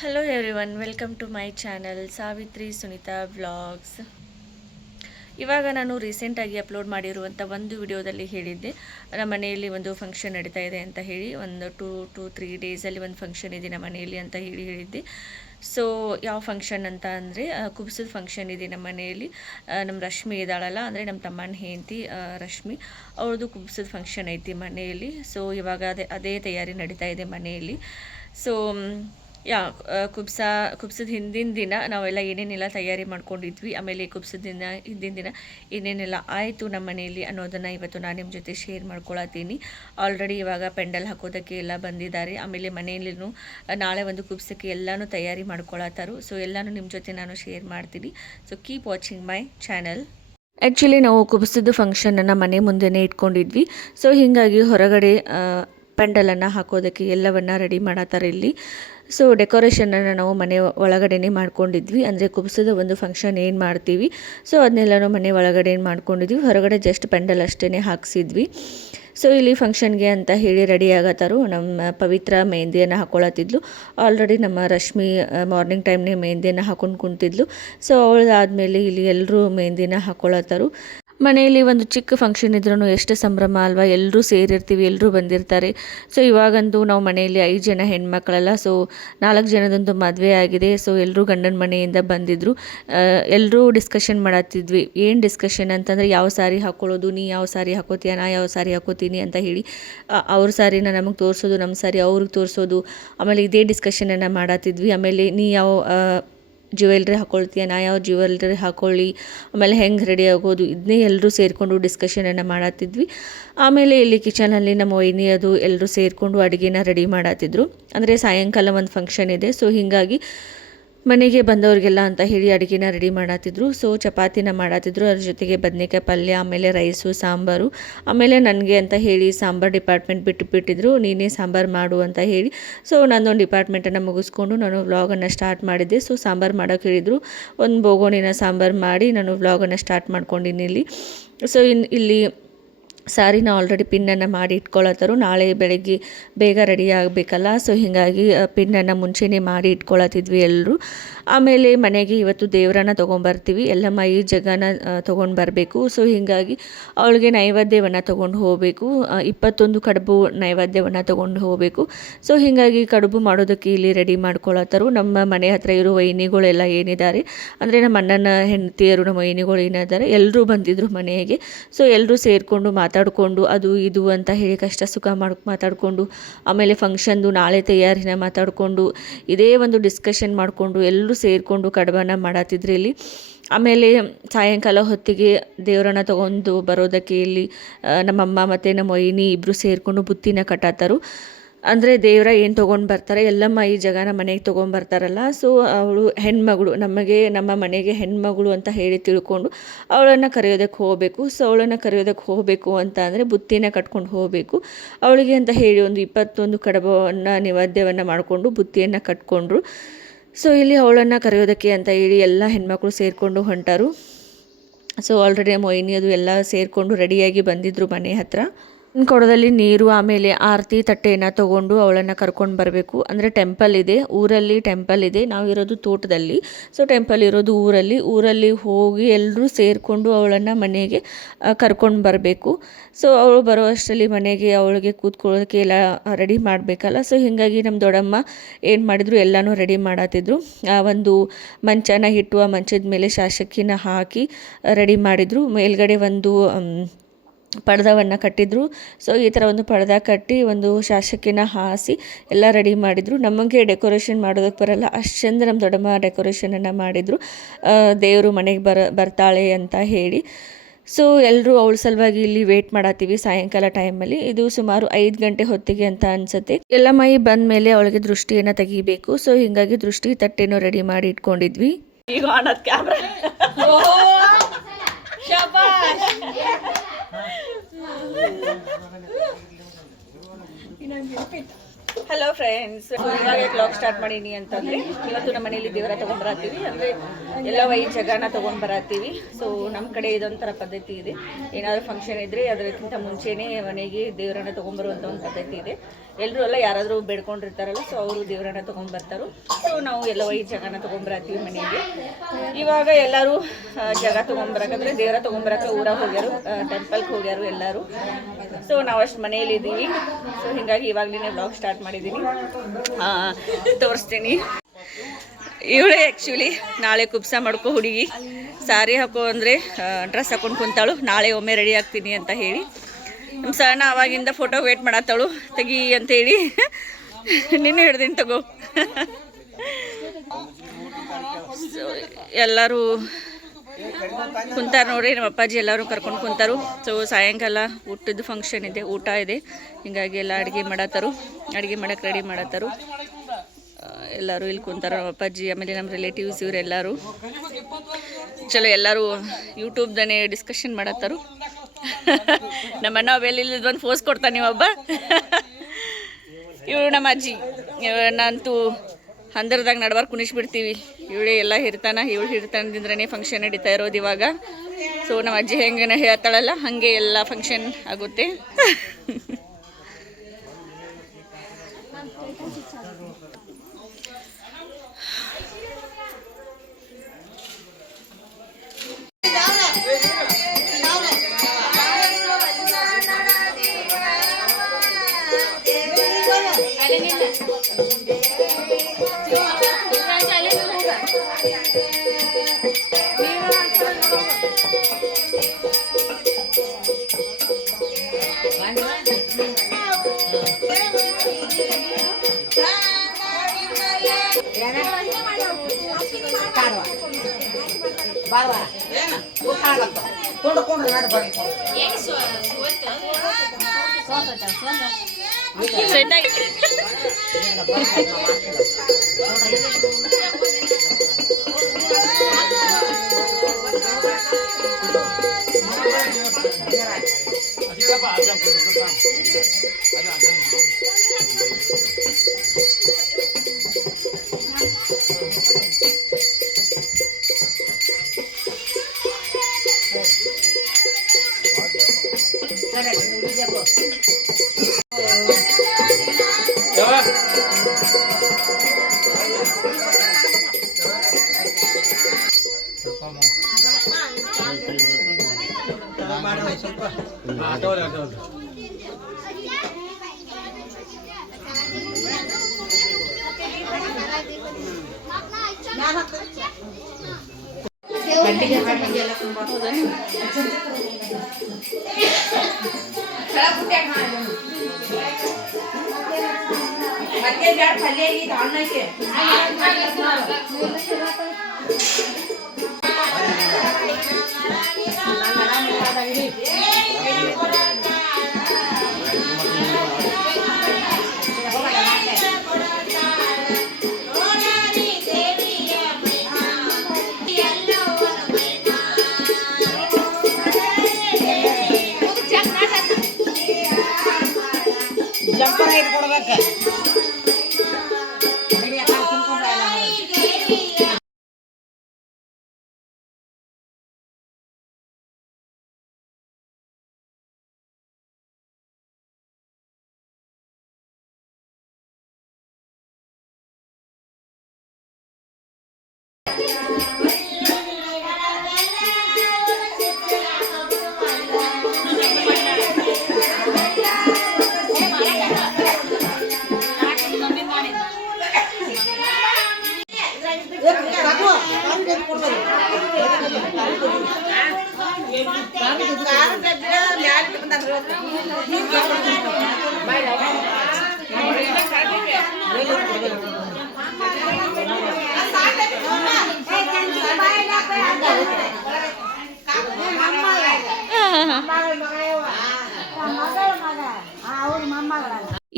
Hello everyone, welcome to my channel Savitri Sunita vlogs. ಇವಾಗ ನಾನು ರೀಸೆಂಟಾಗಿ ಅಪ್ಲೋಡ್ ಮಾಡಿರುವಂಥ ಒಂದು ವಿಡಿಯೋದಲ್ಲಿ ಹೇಳಿದ್ದೆ ನಮ್ಮ ಮನೆಯಲ್ಲಿ ಒಂದು ಫಂಕ್ಷನ್ ನಡೀತಾ ಇದೆ ಅಂತ ಹೇಳಿ. ಒಂದು 2 to 3 ಡೇಸಲ್ಲಿ ಒಂದು ಫಂಕ್ಷನ್ ಇದೆ ನಮ್ಮ ಮನೆಯಲ್ಲಿ ಅಂತ ಹೇಳಿದ್ದೆ. ಸೊ ಯಾವ ಫಂಕ್ಷನ್ ಅಂತ ಅಂದರೆ ಕುಬ್ಸದ ಫಂಕ್ಷನ್ ಇದೆ ನಮ್ಮ ಮನೆಯಲ್ಲಿ. ನಮ್ಮ ರಶ್ಮಿ ಇದ್ದಾಳಲ್ಲ, ಅಂದರೆ ನಮ್ಮ ತಮ್ಮನ ಹೆಂಡತಿ ರಶ್ಮಿ, ಅವ್ರದ್ದು ಕುಬ್ಸದ ಫಂಕ್ಷನ್ ಐತಿ ಮನೆಯಲ್ಲಿ. ಸೊ ಇವಾಗ ಅದೇ ತಯಾರಿ ನಡೀತಾ ಇದೆ ಮನೆಯಲ್ಲಿ. ಸೊ ಕುಬ್ಸದ ಹಿಂದಿನ ದಿನ ನಾವೆಲ್ಲ ಏನೇನೆಲ್ಲ ತಯಾರಿ ಮಾಡ್ಕೊಂಡಿದ್ವಿ, ಆಮೇಲೆ ಕುಬ್ಸದ ಹಿಂದಿನ ದಿನ ಏನೇನೆಲ್ಲ ಆಯಿತು ನಮ್ಮ ಮನೆಯಲ್ಲಿ ಅನ್ನೋದನ್ನು ಇವತ್ತು ನಾನು ನಿಮ್ಮ ಜೊತೆ ಶೇರ್ ಮಾಡ್ಕೊಳತ್ತೀನಿ. ಆಲ್ರೆಡಿ ಇವಾಗ ಪೆಂಡಲ್ ಹಾಕೋದಕ್ಕೆ ಎಲ್ಲ ಬಂದಿದ್ದಾರೆ. ಆಮೇಲೆ ಮನೆಯಲ್ಲಿನೂ ನಾಳೆ ಒಂದು ಕುಬ್ಸಕ್ಕೆ ಎಲ್ಲನೂ ತಯಾರಿ ಮಾಡ್ಕೊಳತ್ತಾರು. ಸೊ ಎಲ್ಲನೂ ನಿಮ್ಮ ಜೊತೆ ನಾನು ಶೇರ್ ಮಾಡ್ತೀನಿ. So keep watching my channel. Actually ನಾವು ಕುಬ್ಸದ ಫಂಕ್ಷನನ್ನು ಮನೆ ಮುಂದೆನೇ ಇಟ್ಕೊಂಡಿದ್ವಿ. ಸೊ ಹೀಗಾಗಿ ಹೊರಗಡೆ ಪೆಂಡಲನ್ನು ಹಾಕೋದಕ್ಕೆ ಎಲ್ಲವನ್ನು ರೆಡಿ ಮಾಡತ್ತಾರೆ ಇಲ್ಲಿ. ಸೊ ಡೆಕೋರೇಷನನ್ನು ನಾವು ಮನೆ ಒಳಗಡೆನೇ ಮಾಡ್ಕೊಂಡಿದ್ವಿ. ಅಂದರೆ ಕುಬ್ಸದ ಒಂದು ಫಂಕ್ಷನ್ ಏನು ಮಾಡ್ತೀವಿ, ಸೊ ಅದನ್ನೆಲ್ಲನೂ ಮನೆ ಒಳಗಡೆ ಮಾಡ್ಕೊಂಡಿದ್ವಿ. ಹೊರಗಡೆ ಜಸ್ಟ್ ಪೆಂಡಲ್ ಅಷ್ಟೇ ಹಾಕ್ಸಿದ್ವಿ. ಸೊ ಇಲ್ಲಿ ಫಂಕ್ಷನ್ಗೆ ಅಂತ ಹೇಳಿ ರೆಡಿ ಆಗತ್ತಾರು. ನಮ್ಮ ಪವಿತ್ರ ಮೆಹಂದಿಯನ್ನು ಹಾಕ್ಕೊಳತ್ತಿದ್ಲು. ಆಲ್ರೆಡಿ ನಮ್ಮ ರಶ್ಮಿ ಮಾರ್ನಿಂಗ್ ಟೈಮ್ನೇ ಮೆಹಂದಿಯನ್ನು ಹಾಕೊಂಡು ಕುಂತಿದ್ಲು. ಸೊ ಅವಳದಾದ್ಮೇಲೆ ಇಲ್ಲಿ ಎಲ್ಲರೂ ಮೆಹಂದಿನ ಹಾಕ್ಕೊಳತ್ತಾರು. ಮನೆಯಲ್ಲಿ ಒಂದು ಚಿಕ್ಕ ಫಂಕ್ಷನ್ ಇದ್ರೂ ಎಷ್ಟು ಸಂಭ್ರಮ ಅಲ್ವಾ, ಎಲ್ಲರೂ ಸೇರಿರ್ತೀವಿ, ಎಲ್ಲರೂ ಬಂದಿರ್ತಾರೆ. ಸೊ ಇವಾಗಂತೂ ನಾವು ಮನೆಯಲ್ಲಿ 5 ಜನ ಹೆಣ್ಮಕ್ಳಲ್ಲ, ಸೊ 4 ಜನದಂತೂ ಮದುವೆ ಆಗಿದೆ. ಸೊ ಎಲ್ಲರೂ ಗಂಡನ ಮನೆಯಿಂದ ಬಂದಿದ್ದರು. ಎಲ್ಲರೂ ಡಿಸ್ಕಷನ್ ಮಾಡತ್ತಿದ್ವಿ. ಏನು ಡಿಸ್ಕಷನ್ ಅಂತಂದರೆ, ಯಾವ ಸಾರಿ ಹಾಕ್ಕೊಳ್ಳೋದು, ನೀ ಯಾವ ಸಾರಿ ಹಾಕೋತೀಯ, ನಾ ಯಾವ ಸಾರಿ ಹಾಕೋತೀನಿ ಅಂತ ಹೇಳಿ ಅವ್ರ ಸಾರಿನ ನಮಗೆ ತೋರಿಸೋದು, ನಮ್ಮ ಸಾರಿ ಅವ್ರಿಗೆ ತೋರಿಸೋದು. ಆಮೇಲೆ ಇದೇ ಡಿಸ್ಕಷನನ್ನು ಮಾಡತ್ತಿದ್ವಿ. ಆಮೇಲೆ ನೀ ಯಾವ ಜ್ಯುವೆಲ್ರಿ ಹಾಕ್ಕೊಳ್ತೀಯ, ನಾ ಯಾವ ಜ್ಯುವೆಲ್ರಿ ಹಾಕ್ಕೊಳ್ಳಿ, ಆಮೇಲೆ ಹೆಂಗೆ ರೆಡಿ ಆಗೋದು, ಇದನ್ನೇ ಎಲ್ಲರೂ ಸೇರಿಕೊಂಡು ಡಿಸ್ಕಷನನ್ನು ಮಾಡತ್ತಿದ್ವಿ. ಆಮೇಲೆ ಇಲ್ಲಿ ಕಿಚನಲ್ಲಿ ನಮ್ಮ ವೈನಿ ಅದು ಎಲ್ಲರೂ ಸೇರಿಕೊಂಡು ಅಡುಗೆನ ರೆಡಿ ಮಾಡತ್ತಿದ್ರು. ಅಂದರೆ ಸಾಯಂಕಾಲ ಒಂದು ಫಂಕ್ಷನ್ ಇದೆ. ಸೊ ಹೀಗಾಗಿ ಮನೆಗೆ ಬಂದವ್ರಿಗೆಲ್ಲ ಅಂತ ಹೇಳಿ ಅಡುಗೆನ ರೆಡಿ ಮಾಡತ್ತಿದ್ರು. ಸೊ ಚಪಾತಿನ ಮಾಡತ್ತಿದ್ರು, ಅದ್ರ ಜೊತೆಗೆ ಬದನೆಕಾಯಿ ಪಲ್ಯ, ಆಮೇಲೆ ರೈಸು, ಸಾಂಬಾರು. ಆಮೇಲೆ ನನಗೆ ಅಂತ ಹೇಳಿ ಸಾಂಬಾರು ಡಿಪಾರ್ಟ್ಮೆಂಟ್ ಬಿಟ್ಟಿದ್ರು, ನೀನೇ ಸಾಂಬಾರು ಮಾಡು ಅಂತ ಹೇಳಿ. ಸೊ ನನ್ನೊಂದು ಡಿಪಾರ್ಟ್ಮೆಂಟನ್ನು ಮುಗಿಸ್ಕೊಂಡು ನಾನು ವ್ಲಾಗನ್ನು ಸ್ಟಾರ್ಟ್ ಮಾಡಿದ್ದೆ. ಸೊ ಸಾಂಬಾರು ಮಾಡೋಕೆ ಹೇಳಿದರು. ಒಂದು ಬೋಗೋಣಿನ ಸಾಂಬಾರು ಮಾಡಿ ನಾನು ವ್ಲಾಗನ್ನು ಸ್ಟಾರ್ಟ್ ಮಾಡ್ಕೊಂಡಿನಿ ಇಲ್ಲಿ. ಸೊ ಇಲ್ಲಿ ಸಾರಿನ ಆಲ್ರೆಡಿ ಪಿನ್ನನ್ನು ಮಾಡಿ ಇಟ್ಕೊಳತ್ತರು. ನಾಳೆ ಬೆಳಗ್ಗೆ ಬೇಗ ರೆಡಿ ಆಗಬೇಕಲ್ಲ. ಸೊ ಹೀಗಾಗಿ ಪಿನ್ನನ್ನು ಮುಂಚೆನೇ ಮಾಡಿ ಇಟ್ಕೊಳತ್ತಿದ್ವಿ ಎಲ್ಲರೂ. ಆಮೇಲೆ ಮನೆಗೆ ಇವತ್ತು ದೇವರನ್ನ ತೊಗೊಂಬರ್ತೀವಿ. ಎಲ್ಲಮ್ಮ ಈ ಜಗನ ತೊಗೊಂಡು ಬರಬೇಕು. ಸೊ ಹೀಗಾಗಿ ಅವಳಿಗೆ ನೈವೇದ್ಯವನ್ನು ತೊಗೊಂಡು ಹೋಗಬೇಕು. 21 ಕಡುಬು ನೈವೇದ್ಯವನ್ನು ತೊಗೊಂಡು ಹೋಗಬೇಕು. ಸೊ ಹೀಗಾಗಿ ಕಡುಬು ಮಾಡೋದಕ್ಕೆ ಇಲ್ಲಿ ರೆಡಿ ಮಾಡ್ಕೊಳತ್ತರು. ನಮ್ಮ ಮನೆ ಹತ್ರ ಇರೋ ವೈನಿಗಳೆಲ್ಲ ಏನಿದ್ದಾರೆ, ಅಂದರೆ ನಮ್ಮ ಅಣ್ಣನ ಹೆಂಡತಿಯರು, ನಮ್ಮ ವೈನಿಗಳು ಏನಿದ್ದಾರೆ, ಎಲ್ಲರೂ ಬಂದಿದ್ದರು ಮನೆಗೆ. ಸೊ ಎಲ್ಲರೂ ಸೇರಿಕೊಂಡು ಮಾತಾಡಿಕೊಂಡು ಅದು ಇದು ಅಂತ ಹೇಳಿ ಕಷ್ಟ ಸುಖ ಮಾತಾಡಿಕೊಂಡು, ಆಮೇಲೆ ಫಂಕ್ಷನ್ದು ನಾಳೆ ತಯಾರಿನ ಮಾತಾಡಿಕೊಂಡು, ಇದೇ ಒಂದು ಡಿಸ್ಕಷನ್ ಮಾಡಿಕೊಂಡು ಎಲ್ಲರೂ ಸೇರಿಕೊಂಡು ಕಡುಬನ್ನು ಮಾಡತ್ತಿದ್ರು ಇಲ್ಲಿ. ಆಮೇಲೆ ಸಾಯಂಕಾಲ ಹೊತ್ತಿಗೆ ದೇವರನ್ನ ತೊಗೊಂಡು ಬರೋದಕ್ಕೆ ಇಲ್ಲಿ ನಮ್ಮಮ್ಮ ಮತ್ತು ನಮ್ಮ ವೈನಿ ಇಬ್ಬರು ಸೇರಿಕೊಂಡು ಬುತ್ತಿನ ಕಟ್ಟತ್ತಾರು. ಅಂದರೆ ದೇವರ ಏನು ತೊಗೊಂಡು ಬರ್ತಾರೆ, ಎಲ್ಲಮ್ಮ ಈ ಜಗನ ಮನೆಗೆ ತೊಗೊಂಬರ್ತಾರಲ್ಲ. ಸೊ ಅವಳು ಹೆಣ್ಮಗಳು, ನಮ್ಮ ಮನೆಗೆ ಹೆಣ್ಮಗಳು ಅಂತ ಹೇಳಿ ತಿಳ್ಕೊಂಡು ಅವಳನ್ನು ಕರೆಯೋದಕ್ಕೆ ಹೋಗಬೇಕು. ಸೊ ಅವಳನ್ನು ಕರೆಯೋದಕ್ಕೆ ಹೋಗಬೇಕು ಅಂತ ಅಂದರೆ ಬುತ್ತಿನ ಕಟ್ಕೊಂಡು ಹೋಗಬೇಕು. ಅವಳಿಗೆ ಅಂತ ಹೇಳಿ ಒಂದು 21 ಕಡುಬನ್ನು ನೈವೇದ್ಯವನ್ನು ಮಾಡಿಕೊಂಡು ಬುತ್ತಿಯನ್ನು ಕಟ್ಕೊಂಡ್ರು. ಸೊ ಇಲ್ಲಿ ಅವಳನ್ನು ಕರೆಯೋದಕ್ಕೆ ಅಂತ ಹೇಳಿ ಎಲ್ಲ ಹೆಣ್ಮಕ್ಳು ಸೇರಿಕೊಂಡು ಹೊಂಟಾರು. ಸೊ ಆಲ್ರೆಡಿ ನಮ್ಮ ವೈನಿ ಅದು ಎಲ್ಲ ಸೇರಿಕೊಂಡು ರೆಡಿಯಾಗಿ ಬಂದಿದ್ದರು ಮನೆ ಹತ್ರ. ಕೊಡದಲ್ಲಿ ನೀರು, ಆಮೇಲೆ ಆರತಿ ತಟ್ಟೆಯನ್ನು ತೊಗೊಂಡು ಅವಳನ್ನು ಕರ್ಕೊಂಡು ಬರಬೇಕು. ಅಂದರೆ ಟೆಂಪಲ್ ಇದೆ, ಊರಲ್ಲಿ ಟೆಂಪಲ್ ಇದೆ, ನಾವಿರೋದು ತೋಟದಲ್ಲಿ. ಸೊ ಟೆಂಪಲ್ ಇರೋದು ಊರಲ್ಲಿ ಹೋಗಿ ಎಲ್ಲರೂ ಸೇರಿಕೊಂಡು ಅವಳನ್ನು ಮನೆಗೆ ಕರ್ಕೊಂಡು ಬರಬೇಕು. ಸೊ ಅವಳು ಬರೋ ಅಷ್ಟರಲ್ಲಿ ಮನೆಗೆ ಅವಳಿಗೆ ಕೂತ್ಕೊಳ್ಳೋದಕ್ಕೆ ಎಲ್ಲ ರೆಡಿ ಮಾಡಬೇಕಲ್ಲ. ಸೊ ಹೀಗಾಗಿ ನಮ್ಮ ದೊಡ್ಡಮ್ಮ ಏನು ಮಾಡಿದ್ರು, ಎಲ್ಲನೂ ರೆಡಿ ಮಾಡತ್ತಿದ್ರು. ಒಂದು ಮಂಚನ ಇಟ್ಟು ಆ ಮಂಚದ ಮೇಲೆ ಶಾಸಕಿನ ಹಾಕಿ ರೆಡಿ ಮಾಡಿದರು. ಮೇಲ್ಗಡೆ ಒಂದು ಪರ್ದವನ್ನು ಕಟ್ಟಿದ್ರು. ಸೊ ಈ ಥರ ಒಂದು ಪರ್ದ ಕಟ್ಟಿ ಒಂದು ಶಾಸಕಿನ ಹಾಸಿ ಎಲ್ಲ ರೆಡಿ ಮಾಡಿದರು. ನಮಗೆ ಡೆಕೋರೇಷನ್ ಮಾಡೋದಕ್ಕೆ ಬರಲ್ಲ, ಅಷ್ಟು ಚಂದ ನಮ್ಮ ದೊಡ್ಡಮ್ಮ ಡೆಕೋರೇಷನನ್ನು ಮಾಡಿದರು, ದೇವರು ಮನೆಗೆ ಬರ್ತಾಳೆ ಅಂತ ಹೇಳಿ. ಸೊ ಎಲ್ಲರೂ ಅವಳ ಸಲುವಾಗಿ ಇಲ್ಲಿ ವೇಟ್ ಮಾಡತ್ತೀವಿ ಸಾಯಂಕಾಲ ಟೈಮಲ್ಲಿ. ಇದು ಸುಮಾರು 5 ಗಂಟೆ ಹೊತ್ತಿಗೆ ಅಂತ ಅನಿಸುತ್ತೆ. ಎಲ್ಲ ಮೈ ಬಂದ ಮೇಲೆ ಅವಳಿಗೆ ದೃಷ್ಟಿಯನ್ನು ತೆಗಿಬೇಕು. ಸೊ ಹೀಗಾಗಿ ದೃಷ್ಟಿ ತಟ್ಟೆನೂ ರೆಡಿ ಮಾಡಿ ಇಟ್ಕೊಂಡಿದ್ವಿ. ಈಗ ಕ್ಯಾಮ್ರಾ ಹಲೋ ಫ್ರೆಂಡ್ಸ್, ಇವಾಗ ಬ್ಲಾಗ್ ಸ್ಟಾರ್ಟ್ ಮಾಡೀನಿ ಅಂತಂದರೆ ಇವತ್ತು ನಮ್ಮ ಮನೇಲಿ ದೇವರ ತೊಗೊಂಡ್ಬರತ್ತೀವಿ. ಅಂದರೆ ಎಲ್ಲ ವೈಟ್ ಜಗನ ತೊಗೊಂಡ್ಬರತ್ತೀವಿ. ಸೊ ನಮ್ಮ ಕಡೆ ಇದೊಂಥರ ಪದ್ಧತಿ ಇದೆ. ಏನಾದರೂ ಫಂಕ್ಷನ್ ಇದ್ದರೆ ಅದಕ್ಕಿಂತ ಮುಂಚೆನೇ ಮನೆಗೆ ದೇವರನ್ನ ತೊಗೊಂಬರುವಂಥ ಒಂದು ಪದ್ಧತಿ ಇದೆ. ಎಲ್ಲರೂ ಎಲ್ಲ ಯಾರಾದರೂ ಬೇಡ್ಕೊಂಡಿರ್ತಾರಲ್ಲ, ಸೊ ಅವರು ದೇವರನ್ನ ತೊಗೊಂಡ್ಬರ್ತಾರೆ. ಸೊ ನಾವು ಎಲ್ಲ ವೈಟ್ ಜಗನ ತೊಗೊಂಡ್ಬರತ್ತೀವಿ ಮನೆಗೆ. ಇವಾಗ ಎಲ್ಲರೂ ಜಾಗ ತೊಗೊಂಬರಕಂದ್ರೆ ದೇವರ ತೊಗೊಂಬರಕ್ಕೆ ಊರಾಗ ಹೋಗ್ಯಾರು, ಟೆಂಪಲ್ಗೆ ಹೋಗ್ಯಾರು ಎಲ್ಲರೂ. ಸೊ ನಾವು ಅಷ್ಟು ಮನೆಯಲ್ಲಿದ್ದೀವಿ. ಸೊ ಹೀಗಾಗಿ ಇವಾಗಲೇ ಬ್ಲಾಗ್ ಸ್ಟಾರ್ಟ್ ಮಾಡಿದ್ದೀನಿ, ತೋರಿಸ್ತೀನಿ. ಇವಳೇ ಆ್ಯಕ್ಚುಲಿ ನಾಳೆ ಕುಬ್ಸ ಮಾಡ್ಕೊ ಹುಡುಗಿ. ಸಾರಿ ಹಾಕೋ ಅಂದರೆ ಡ್ರೆಸ್ ಹಾಕೊಂಡು ಕುಂತಾಳು, ನಾಳೆ ಒಮ್ಮೆ ರೆಡಿ ಆಗ್ತೀನಿ ಅಂತ ಹೇಳಿ. ನಮ್ಮ ಸಣ್ಣ ಆವಾಗಿಂದ ಫೋಟೋ ವೇಟ್ ಮಾಡತ್ತಾಳು, ತೆಗಿ ಅಂತೇಳಿ. ನಿನ್ನೆ ಹಿಡ್ದೀನಿ ತಗೋ. ಎಲ್ಲರೂ ಕುಂತಾರ ನೋಡ್ರಿ, ನಮ್ಮ ಅಪ್ಪಾಜಿ ಎಲ್ಲರೂ ಕರ್ಕೊಂಡು ಕುಂತಾರು. ಸೊ ಸಾಯಂಕಾಲ ಊಟದ ಫಂಕ್ಷನ್ ಇದೆ, ಊಟ ಇದೆ. ಹೀಗಾಗಿ ಎಲ್ಲ ಅಡುಗೆ ಮಾಡತ್ತಾರು, ಅಡುಗೆ ಮಾಡಕ್ಕೆ ರೆಡಿ ಮಾಡತ್ತಾರು. ಎಲ್ಲರೂ ಇಲ್ಲಿ ಕುಂತಾರ, ನಮ್ಮ ಅಪ್ಪಾಜಿ, ಆಮೇಲೆ ನಮ್ಮ ರಿಲೇಟಿವ್ಸ್ ಇವರೆಲ್ಲರೂ. ಚಲೋ ಎಲ್ಲರೂ ಯೂಟ್ಯೂಬ್ದನೇ ಡಿಸ್ಕಷನ್ ಮಾಡತ್ತಾರು. ನಮ್ಮಣ್ಣ ಬೆಲ್ಲಿಲ್ಲದ ಬಂದು ಫೋಸ್ ಕೊಡ್ತಾನೆ ನೀವೊಬ್ಬ. ಇವಳು ನಮ್ಮ ಅಜ್ಜಿ, ನಾನಂತೂ ಹಂದರದಾಗ ನಡ್ಬಾರ್ದು ಕುಣಿಸ್ಬಿಡ್ತೀವಿ. ಇವಳೇ ಎಲ್ಲ ಹಿರ್ತಾನ, ಇವಳು ಹಿರ್ತಾನದಿಂದ್ರೇ ಫಂಕ್ಷನ್ ನಡೀತಾ ಇರೋದು ಇವಾಗ. ಸೊ ನಮ್ಮ ಅಜ್ಜಿ ಹೆಂಗೆ ಹೇಳ್ತಾಳಲ್ಲ ಹಾಗೆ ಎಲ್ಲ ಫಂಕ್ಷನ್ ಆಗುತ್ತೆ.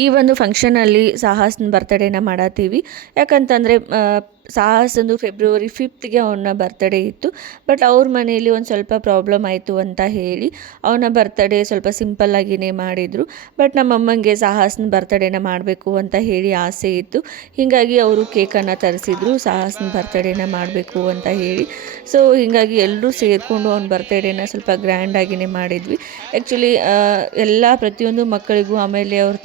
ಈ ಒಂದು ಫಂಕ್ಷನಲ್ಲಿ ಸಾಹಸ್ನ ಬರ್ತಡೇನ ಮಾಡತ್ತೀವಿ. ಯಾಕಂತಂದರೆ ಸಾಹಸಂದು ಫೆಬ್ರವರಿ 5ಗೆ ಅವನ ಬರ್ತ್ಡೇ ಇತ್ತು. ಬಟ್ ಅವ್ರ ಮನೆಯಲ್ಲಿ ಒಂದು ಸ್ವಲ್ಪ ಪ್ರಾಬ್ಲಮ್ ಆಯಿತು ಅಂತ ಹೇಳಿ ಅವನ ಬರ್ತ್ಡೇ ಸ್ವಲ್ಪ ಸಿಂಪಲ್ಲಾಗಿಯೇ ಮಾಡಿದರು. ಬಟ್ ನಮ್ಮಮ್ಮಂಗೆ ಸಾಹಸನ ಬರ್ತ್ಡೇನ ಮಾಡಬೇಕು ಅಂತ ಹೇಳಿ ಆಸೆ ಇತ್ತು. ಹೀಗಾಗಿ ಅವರು ಕೇಕನ್ನು ತರಿಸಿದ್ರು ಸಾಹಸನ ಬರ್ತ್ಡೇನ ಮಾಡಬೇಕು ಅಂತ ಹೇಳಿ. ಸೊ ಹೀಗಾಗಿ ಎಲ್ಲರೂ ಸೇರಿಕೊಂಡು ಅವ್ನ ಬರ್ತ್ಡೇನ ಸ್ವಲ್ಪ ಗ್ರ್ಯಾಂಡಾಗಿಯೇ ಮಾಡಿದ್ವಿ. ಆ್ಯಕ್ಚುಲಿ ಎಲ್ಲ ಪ್ರತಿಯೊಂದು ಮಕ್ಕಳಿಗೂ ಆಮೇಲೆ ಅವ್ರ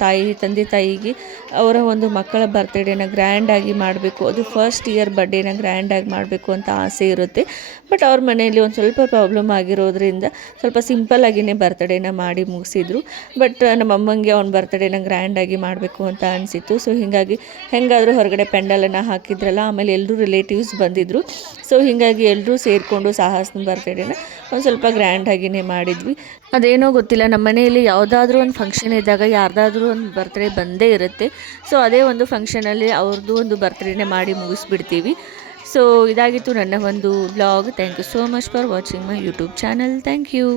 ತಂದೆ ತಾಯಿಗೆ ಅವರ ಒಂದು ಮಕ್ಕಳ ಬರ್ತ್ಡೇನ ಗ್ರ್ಯಾಂಡಾಗಿ ಮಾಡಬೇಕು, ಅದು ಫಸ್ಟ್ ಇಯರ್ ಬರ್ಡೇನ ಗ್ರ್ಯಾಂಡಾಗಿ ಮಾಡಬೇಕು ಅಂತ ಆಸೆ ಇರುತ್ತೆ. ಬಟ್ ಅವ್ರ ಮನೆಯಲ್ಲಿ ಒಂದು ಸ್ವಲ್ಪ ಪ್ರಾಬ್ಲಮ್ ಆಗಿರೋದ್ರಿಂದ ಸ್ವಲ್ಪ ಸಿಂಪಲ್ಲಾಗಿಯೇ ಬರ್ತ್ಡೇನ ಮಾಡಿ ಮುಗಿಸಿದ್ರು. ಬಟ್ ನಮ್ಮ ಅಮ್ಮಂಗೆ ಅವ್ನ ಬರ್ತ್ಡೇನ ಗ್ರ್ಯಾಂಡಾಗಿ ಮಾಡಬೇಕು ಅಂತ ಅನಿಸಿತ್ತು. ಸೊ ಹೀಗಾಗಿ ಹೆಂಗಾದರೂ ಹೊರಗಡೆ ಪೆಂಡಲನ್ನು ಹಾಕಿದ್ರಲ್ಲ, ಆಮೇಲೆ ಎಲ್ಲರೂ ರಿಲೇಟಿವ್ಸ್ ಬಂದಿದ್ದರು. ಸೊ ಹೀಗಾಗಿ ಎಲ್ಲರೂ ಸೇರಿಕೊಂಡು ಸಾಹಸನ ಬರ್ತ್ಡೇನ ಒಂದು ಸ್ವಲ್ಪ ಗ್ರ್ಯಾಂಡಾಗಿಯೇ ಮಾಡಿದ್ವಿ. ಅದೇನೋ ಗೊತ್ತಿಲ್ಲ, ನಮ್ಮ ಮನೆಯಲ್ಲಿ ಯಾವುದಾದ್ರೂ ಒಂದು ಫಂಕ್ಷನ್ ಇದ್ದಾಗ ಯಾರ್ದಾದ್ರೂ ಒಂದು ಬರ್ತ್ಡೇ ಬಂದೇ ಇರುತ್ತೆ. ಸೊ ಅದೇ ಒಂದು ಫಂಕ್ಷನಲ್ಲಿ ಅವ್ರದ್ದು ಒಂದು ಬರ್ತ್ಡೇನೇ ಮಾಡಿ ಮುಗಿಸ್ಬಿಡ್ತೀವಿ. ಸೊ ಇದಾಗಿತ್ತು ನನ್ನ ಒಂದು ವ್ಲಾಗ್. Thank you so much for watching my YouTube channel. Thank you.